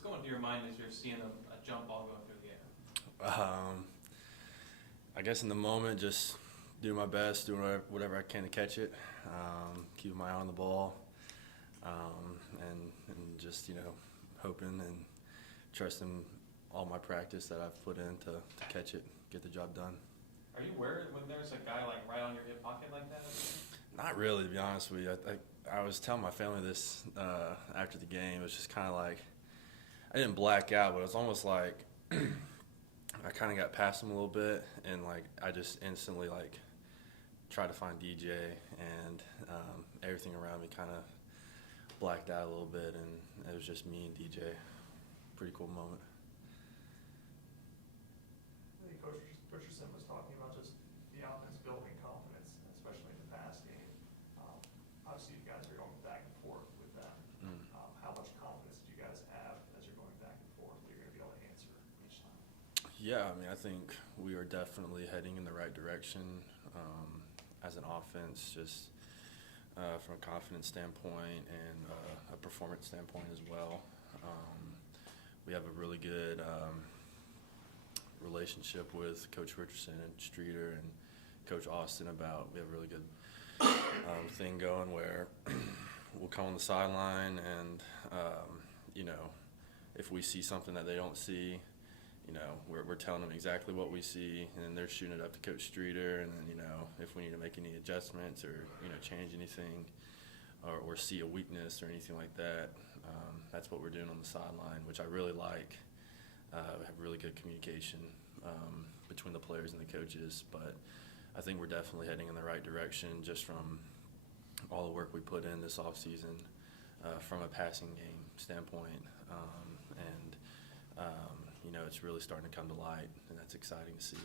What's going through your mind as you're seeing a jump ball going through the air? I guess in the moment, just doing my best, doing whatever I can to catch it, keeping my eye on the ball, and just hoping and trusting all my practice that I've put in to catch it, get the job done. Are you worried when there's a guy like right on your hip pocket like that? Not really, to be honest with you. I was telling my family this after the game. It was just kind of like I didn't black out, but it was almost like I kind of got past him a little bit, and like I just instantly tried to find DJ, and everything around me kind of blacked out a little bit, and it was just me and DJ. Pretty cool moment. I think Coach Richardson was talking about just the offense building confidence, especially in the pass game. Obviously, you guys are going back and forth with them. How much confidence do you guys have as you're going back and forth that you're going to be able to answer each time? Yeah, I mean, I think we are definitely heading in the right direction as an offense, just from a confidence standpoint and a performance standpoint as well. We have a really good relationship with Coach Richardson and Streeter and Coach Austin we have a really good thing going where we'll come on the sideline and, if we see something that they don't see, we're telling them exactly what we see, and then they're shooting it up to Coach Streeter, and then, if we need to make any adjustments or, change anything or see a weakness or anything like that, that's what we're doing on the sideline, which I really like. We have really good communication between the players and the coaches, but I think we're definitely heading in the right direction just from all the work we put in this offseason from a passing game standpoint, and it's really starting to come to light, and that's exciting to see.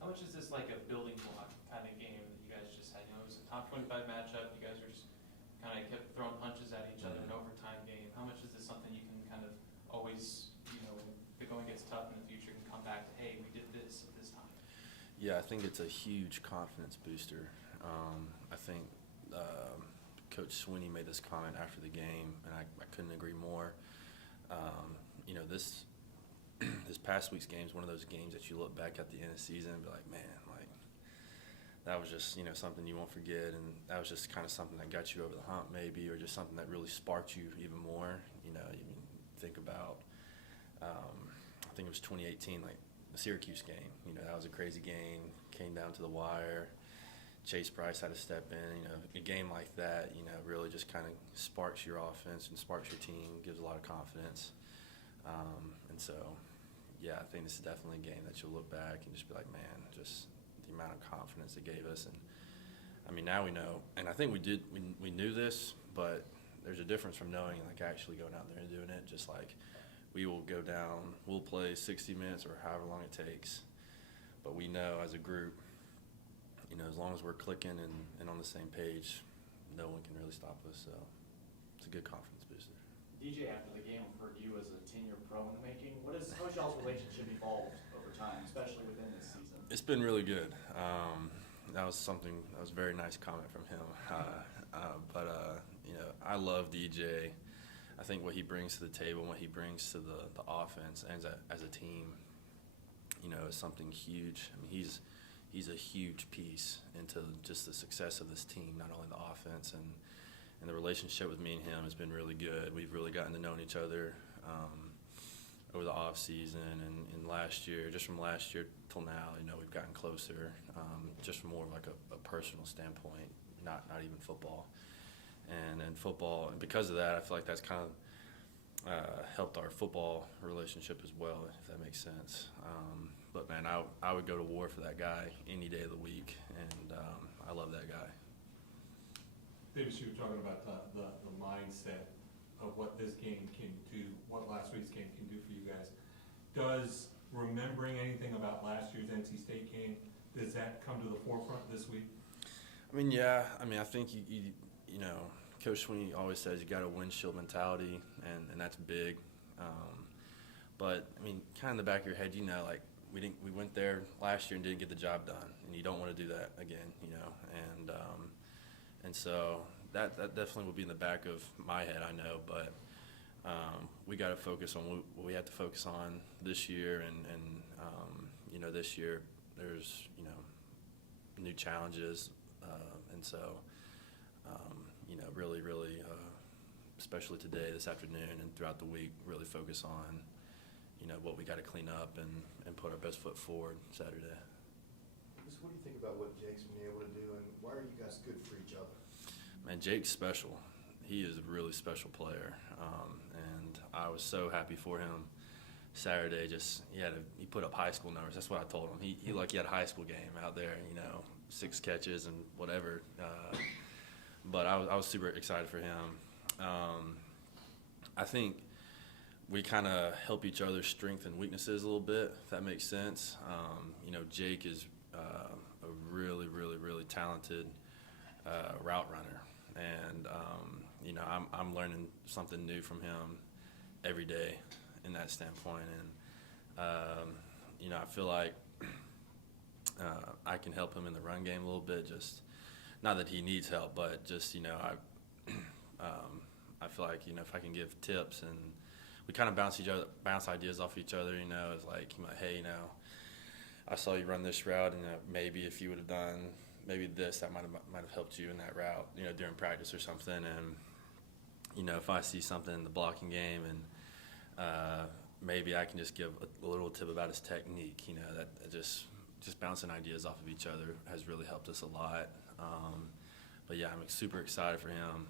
How much is this like a building block kind of game that you guys just had? It was a top 25 matchup. You guys were just kind of kept throwing punches at each other in an overtime game. How much is this something you can kind of always, when the going gets tough in the future, can come back to, hey, we did this at this time? Yeah, I think it's a huge confidence booster. I think Coach Sweeney made this comment after the game, and I couldn't agree more. This past week's game is one of those games that you look back at the end of the season and be like, man, that was just, something you won't forget, and that was just kind of something that got you over the hump maybe, or just something that really sparked you even more. You think about, I think it was 2018, the Syracuse game. That was a crazy game, came down to the wire. Chase Bryce had to step in. A game like that, really just kind of sparks your offense and sparks your team, gives a lot of confidence. And so, yeah, I think this is definitely a game that you'll look back and just be like, man, just the amount of confidence it gave us. And I mean, now we know, and I think we knew this, but there's a difference from knowing, actually going out there and doing it. Just like we will go down, we'll play 60 minutes or however long it takes, but we know as a group, as long as we're clicking and on the same page, no one can really stop us. So it's a good confidence booster. DJ, after the game, referred to you as a 10-year pro in the making. How has y'all's relationship evolved over time, especially within this season? It's been really good. That was a very nice comment from him. But I love DJ. I think what he brings to the table and what he brings to the offense and as a team, is something huge. I mean, he's a huge piece into just the success of this team, not only the offense, and the relationship with me and him has been really good. We've really gotten to know each other over the off season and last year, just from last year till now, we've gotten closer, just from more of a personal standpoint, not even football. And football, and because of that, I feel like that's kind of helped our football relationship as well, if that makes sense. But man, I would go to war for that guy any day of the week, and I love that guy. Davis, you were talking about the mindset of what this game can do, what last week's game can do for you guys. Does remembering anything about last year's NC State game, does that come to the forefront this week? I mean, yeah. I mean, I think Coach Sweeney always says you got a windshield mentality, and that's big. But I mean, kind of in the back of your head, we went there last year and didn't get the job done, and you don't want to do that again, and so that definitely will be in the back of my head, I know. But we got to focus on what we have to focus on this year, and this year there's new challenges, and so really, especially today, this afternoon, and throughout the week, really focus on what we got to clean up and put our best foot forward Saturday. What do you think about what Jake's been able to do, and why are you guys good for each other? Man, Jake's special. He is a really special player, and I was so happy for him Saturday. He put up high school numbers. That's what I told him. He like he had a high school game out there, 6 catches and whatever. But I was super excited for him. I think we kind of help each other's strengths and weaknesses a little bit, if that makes sense. Jake is a really, really, really talented route runner, and I'm learning something new from him every day in that standpoint, and I feel like I can help him in the run game a little bit. Just not that he needs help, but just I feel like if I can give tips, and we kind of bounce ideas off each other. It's like, hey, I saw you run this route, and maybe if you would have done maybe this, that might have helped you in that route, during practice or something. And if I see something in the blocking game, and maybe I can just give a little tip about his technique. That just bouncing ideas off of each other has really helped us a lot. But yeah, I'm super excited for him.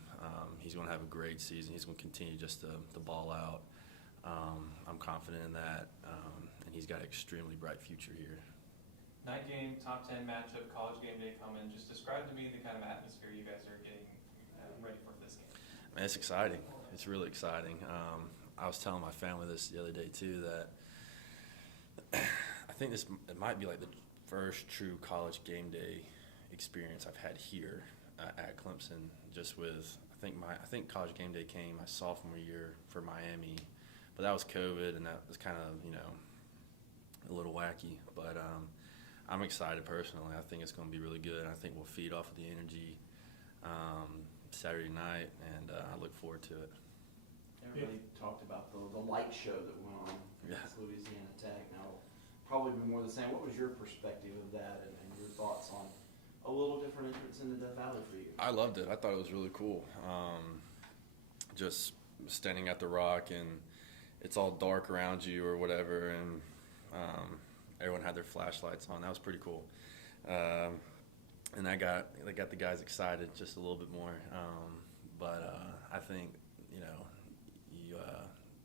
He's going to have a great season. He's going to continue just to ball out. I'm confident in that, and he's got an extremely bright future here. Night game, top 10 matchup, college game day coming. Just describe to me the kind of atmosphere you guys are getting ready for this game. Man, it's exciting. It's really exciting. I was telling my family this the other day too, that I think it might be like the first true college game day experience I've had here at Clemson. Just with I think college game day came my sophomore year for Miami, but that was COVID, and that was kind of a little wacky. But I'm excited personally. I think it's going to be really good. I think we'll feed off of the energy Saturday night, and I look forward to it. Everybody talked about the light show that went on against Yeah. Louisiana Tech. Now, probably be more the same. What was your perspective of that, and your thoughts on a little different entrance into Death Valley for you? I loved it. I thought it was really cool. Just standing at the rock, and it's all dark around you or whatever, and everyone had their flashlights on. That was pretty cool. And they got the guys excited just a little bit more. But I think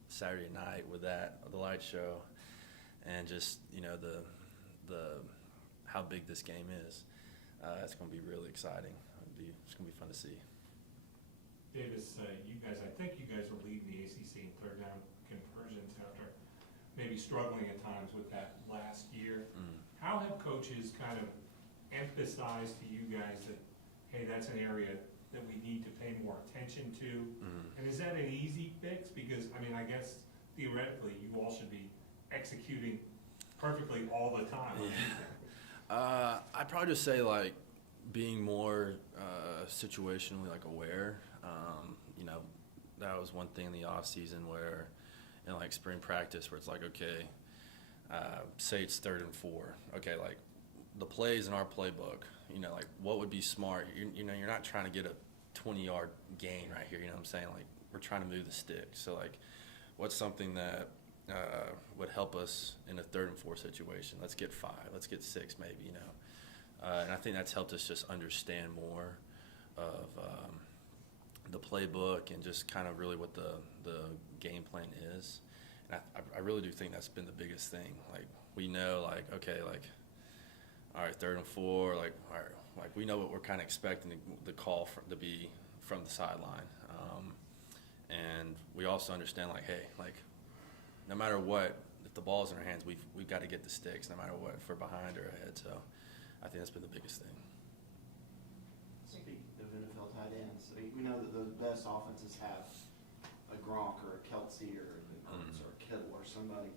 Saturday night with the light show, and just the how big this game is, it's going to be really exciting. It's going to be fun to see. Davis, I think you guys are leading the ACC in third down conversions after maybe struggling at times with that last year. How have coaches kind of emphasized to you guys that, hey, that's an area that we need to pay more attention to? And is that an easy fix? Because, I guess theoretically you all should be executing perfectly all the time. Yeah. I'd probably just say being more situationally aware. That was one thing in the off season where in spring practice where it's okay, say it's 3rd and 4. Okay, the plays in our playbook, what would be smart? You're not trying to get a 20-yard gain right here. You know what I'm saying? We're trying to move the stick. So what's something that would help us in a 3rd and 4 situation? Let's get 5. Let's get 6 maybe. And I think that's helped us just understand more of the playbook and just kind of really what the game plan is. And I really do think that's been the biggest thing. We know, okay, all right, 3rd and 4, all right, we know what we're kind of expecting the call to be from the sideline. And we also understand, hey, no matter what, if the ball's in our hands, we've got to get the sticks, no matter what, if we're behind or ahead. So I think that's been the biggest thing. Speaking of NFL tight ends, we know that the best offenses have a Gronk or a Kelsey or a Kittle or somebody.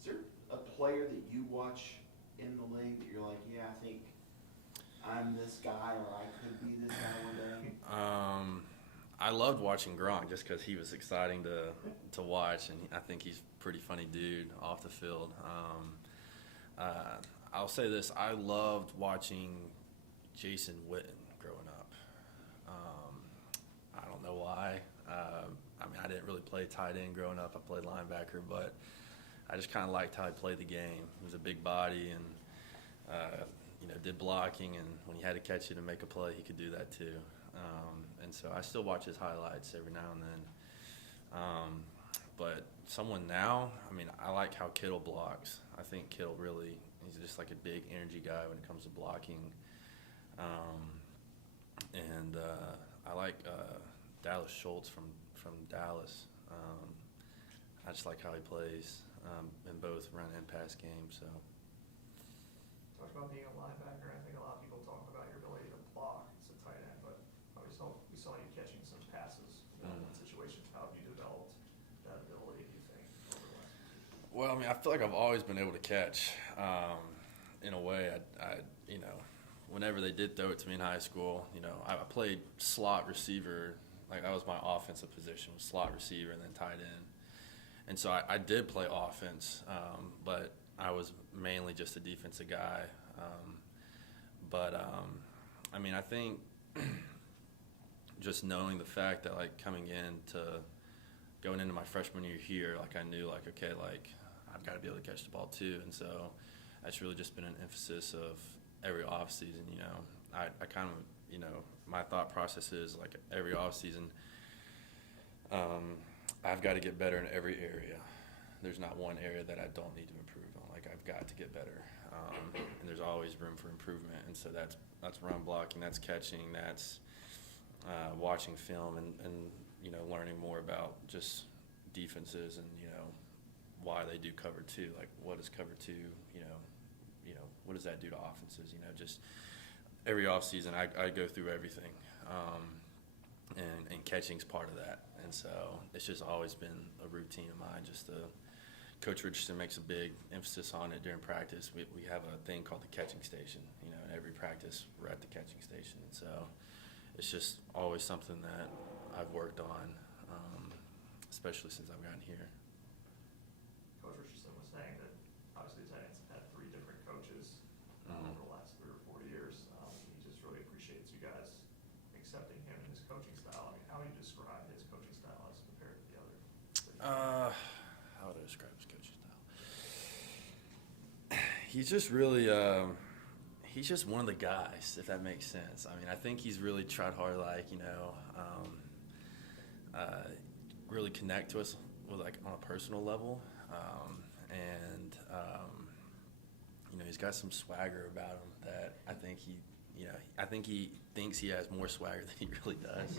Is there a player that you watch in the league that you're like, yeah, I think I'm this guy, or I could be this guy one day? I loved watching Gronk just because he was exciting to watch, and I think he's a pretty funny dude off the field. I'll say this: I loved watching Jason Witten growing up. I don't know why. I mean, I didn't really play tight end growing up. I played linebacker, but I just kind of liked how he played the game. He was a big body and, did blocking, and when he had to catch you to make a play, he could do that too. And so I still watch his highlights every now and then. But someone now, I mean, I like how Kittle blocks. I think Kittle really, he's just like a big energy guy when it comes to blocking. I like Dallas Schultz from Dallas. I just like how he plays in both run and pass games. So. Talked about being a linebacker. I think a lot of people talk about your ability to block as a tight end, but we saw you catching some passes in situations. How have you developed that ability, do you think, over the last few years? Well, I mean, I feel like I've always been able to catch. In a way, I whenever they did throw it to me in high school, I played slot receiver. Like, that was my offensive position, was slot receiver and then tight end. And so I did play offense, but I was mainly just a defensive guy. I mean, I think just knowing the fact that, like, going into my freshman year here, like, I knew, like, okay, like, I've got to be able to catch the ball too. And so that's really just been an emphasis of every off season. I kind of, my thought process is, like, every off season, I've got to get better in every area. There's not one area that I don't need to improve on. Like, I've got to get better, and there's always room for improvement. And so that's run blocking, that's catching, that's watching film, and learning more about just defenses and why they do cover two. Like, what is cover two? What does that do to offenses? Just every offseason I go through everything, and catching's part of that. And so it's just always been a routine of mine. Coach Richardson makes a big emphasis on it during practice. We have a thing called the catching station. Every practice we're at the catching station. And so it's just always something that I've worked on, especially since I've gotten here. Coach Richardson was saying that obviously the Titans have had 3 different coaches over the last 3 or 4 years. He just really appreciates you guys accepting him and his coaching style. I mean, how would you describe his coaching style as compared to the other? How would I describe his coaching style? He's just really, he's just one of the guys, if that makes sense. I mean, I think he's really tried hard, really connect to us with, like, on a personal level, he's got some swagger about him that I think he thinks he has more swagger than he really does.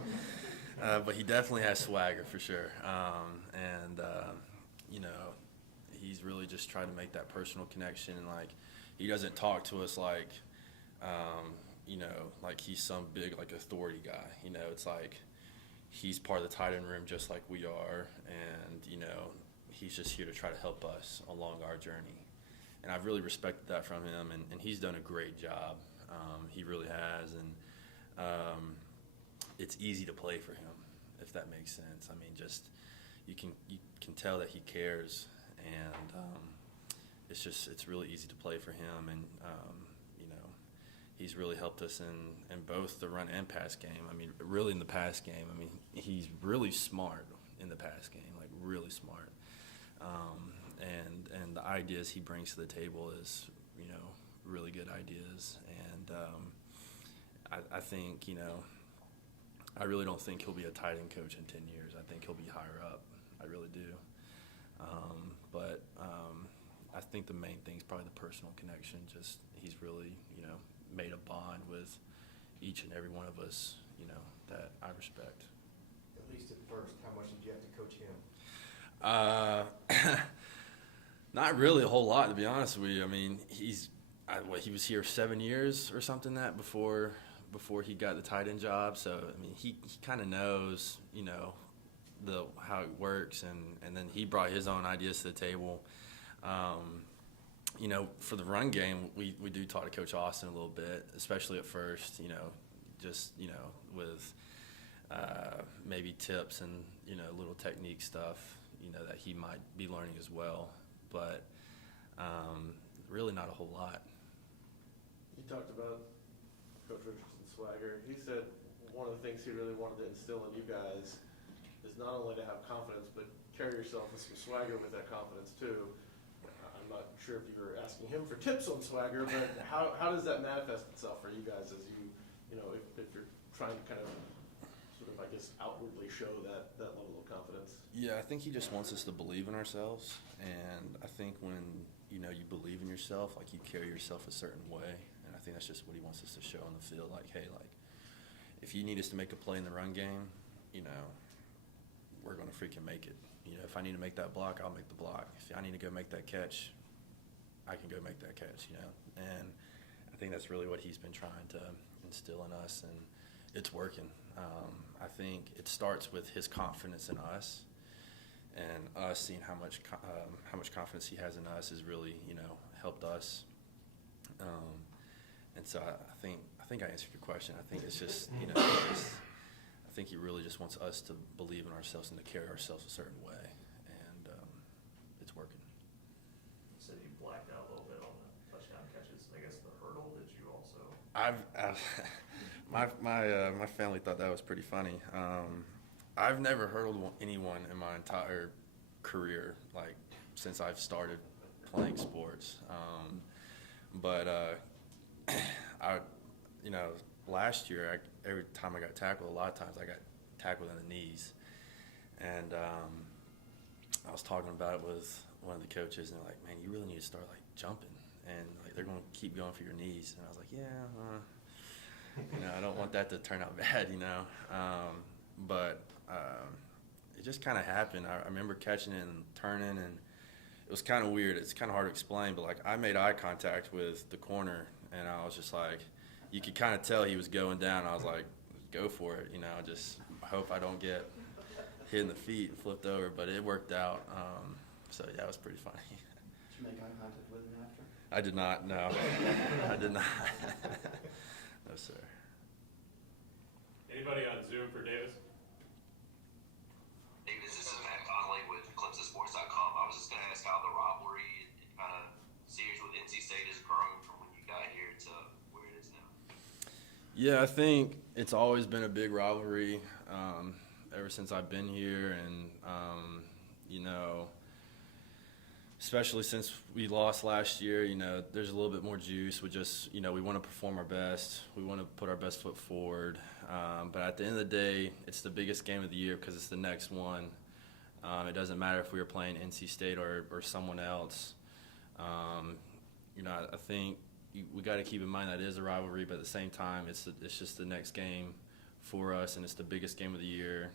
But he definitely has swagger for sure. He's really just trying to make that personal connection, and, like, he doesn't talk to us like he's some big, like, authority guy. It's like he's part of the tight end room just like we are, and he's just here to try to help us along our journey. And I've really respected that from him, and he's done a great job. He really has, and it's easy to play for him, if that makes sense. I mean, just you can tell that he cares, and it's really easy to play for him, and he's really helped us in both the run and pass game. I mean, really in the pass game. I mean, he's really smart in the pass game, like really smart. And the ideas he brings to the table is, really good ideas. And I think, I really don't think he'll be a tight end coach in 10 years. I think he'll be higher up. I really do. But I think the main thing is probably the personal connection. Just he's really, made a bond with each and every one of us, that I respect. At least at first, how much did you have to coach him? Not really a whole lot, to be honest with you. I mean, he was here 7 years or something before he got the tight end job. So, I mean, he kind of knows, how it works, and then he brought his own ideas to the table. For the run game, we do talk to Coach Austin a little bit, especially at first, with maybe tips and, little technique stuff, that he might be learning as well. But really not a whole lot. You talked about Coach Richardson's swagger. He said one of the things he really wanted to instill in you guys is not only to have confidence, but carry yourself with some swagger with that confidence too. I'm not sure if you were asking him for tips on swagger, but how does that manifest itself for you guys as if you're trying to kind of sort of, I guess, outwardly show that level of confidence? Yeah, I think he just wants us to believe in ourselves, and I think when you believe in yourself, like, you carry yourself a certain way, and I think that's just what he wants us to show on the field. Like, hey, like, if you need us to make a play in the run game, we're going to freaking make it. If I need to make that block, I'll make the block. If I need to go make that catch, I can go make that catch, And I think that's really what he's been trying to instill in us, and it's working. I think it starts with his confidence in us, and us seeing how much confidence he has in us has really, helped us. And so I think I answered your question. I think it's just, I think he really just wants us to believe in ourselves and to carry ourselves a certain way, and it's working. You said you blacked out a little bit on the touchdown catches. I guess the hurdle, did you also? My family thought that was pretty funny. I've never hurdled anyone in my entire career, like, since I've started playing sports. But last year, every time I got tackled, a lot of times I got tackled in the knees. And I was talking about it with one of the coaches, and they're like, man, you really need to start, like, jumping. And, like, they're going to keep going for your knees. And I was like, I don't want that to turn out bad, But it just kind of happened. I remember catching it and turning, and it was kind of weird. It's kind of hard to explain, but, like, I made eye contact with the corner, and I was just like, you could kind of tell he was going down. I was like, go for it, just hope I don't get hit in the feet and flipped over, but it worked out. So, yeah, it was pretty funny. Did you make eye contact with him after? I did not, no. I did not. No, sir. Anybody on Zoom for Davis? Davis, this is Matt Connolly with ClemsonSports.com. I was just going to ask how the rivalry and kind of series with NC State has grown from when you got here to where it is now. Yeah, I think it's always been a big rivalry ever since I've been here, and especially since we lost last year, there's a little bit more juice. We just, we want to perform our best. We want to put our best foot forward. But at the end of the day, it's the biggest game of the year because it's the next one. It doesn't matter if we were playing NC State or someone else. I think we got to keep in mind that it is a rivalry, but at the same time, it's just the next game for us, and it's the biggest game of the year.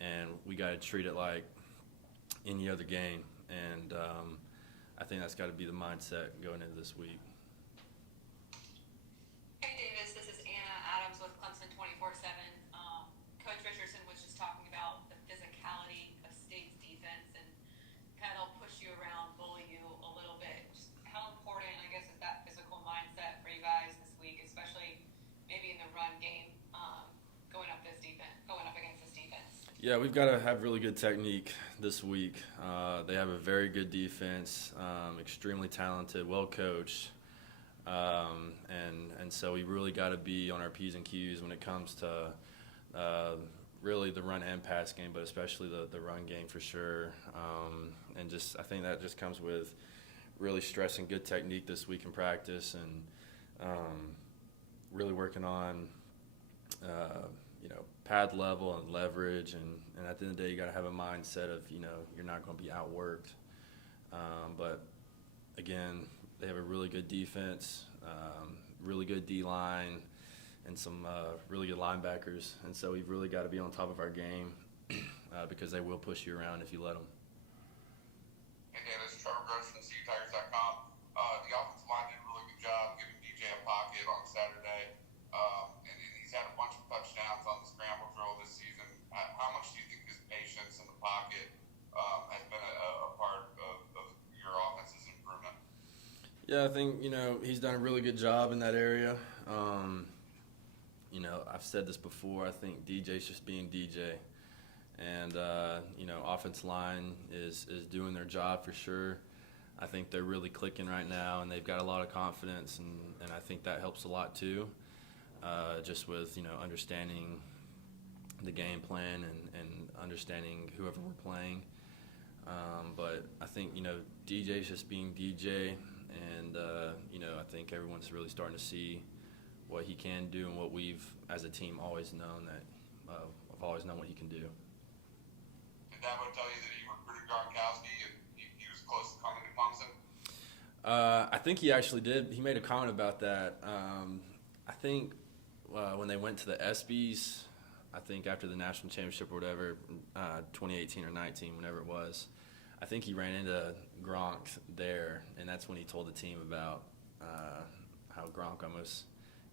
And we got to treat it like any other game. And I think that's got to be the mindset going into this week. Hey Davis, this is Anna Adams with Clemson 24/7. Coach Richardson was just talking about the physicality of State's defense and kind of push you around, bully you a little bit. Just how important, I guess, is that physical mindset for you guys this week, especially maybe in the run game, going up against this defense? Yeah, we've got to have really good technique this week. They have a very good defense, extremely talented, well coached, and so we really got to be on our P's and Q's when it comes to really the run and pass game, but especially the run game for sure. And I think that just comes with really stressing good technique this week in practice, and really working on pad level and leverage, and at the end of the day, you got to have a mindset of, you're not going to be outworked. But again, they have a really good defense, really good D-line, and some really good linebackers. And so we've really got to be on top of our game because they will push you around if you let them. Hey, Davis, Trevor Gross from CUTigers.com. The offensive line did a really good job giving DJ a pocket on Saturday. And he's had a bunch of touchdowns on the scramble drill this season. How much do you think his patience in the pocket has been a part of your offense's improvement? Yeah, I think, he's done a really good job in that area. you know, I've said this before, I think DJ's just being DJ. And, you know, offense line is doing their job for sure. I think they're really clicking right now, and they've got a lot of confidence, and I think that helps a lot too, just with, you know, understanding the game plan and understanding whoever we're playing. But I think, you know, DJ's just being DJ, and, you know, I think everyone's really starting to see what he can do and what we've, as a team, always known that I've always known what he can do. Did Dabo tell you that he recruited Gronkowski and he was close to coming to Clemson? I think he actually did. He made a comment about that. I think when they went to the ESPYs, I think after the national championship or whatever, 2018 or 19, whenever it was, I think he ran into Gronk there, and that's when he told the team about how Gronk almost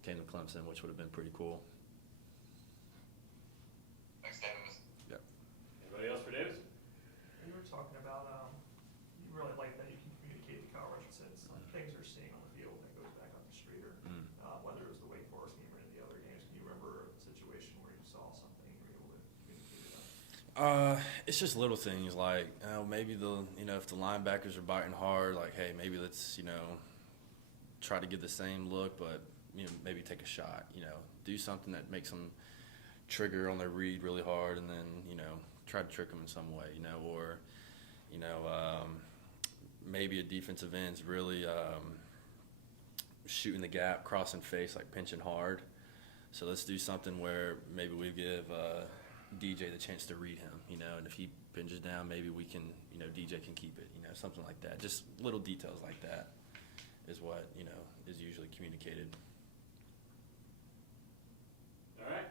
came to Clemson, which would have been pretty cool. Thanks, Davis. Yep. Anybody else for Davis? You were talking about, you really like that you can communicate to Kyle Richardson some things you're seeing on the field that goes back up the street, or whether it was the Wake Forest game or any of the other games. Can you remember a situation where you saw something and you were able to communicate it? It's just little things like maybe if the linebackers are biting hard, like, hey, maybe let's, you know, try to get the same look, but, you know, maybe take a shot, you know, do something that makes them trigger on their read really hard, and then, you know, try to trick them in some way, you know, or, you know, maybe a defensive end's really shooting the gap, crossing face, like pinching hard. So let's do something where maybe we give DJ the chance to read him, you know, and if he pinches down, maybe we can, you know, DJ can keep it, you know, something like that. Just little details like that is what, you know, is usually communicated. All right.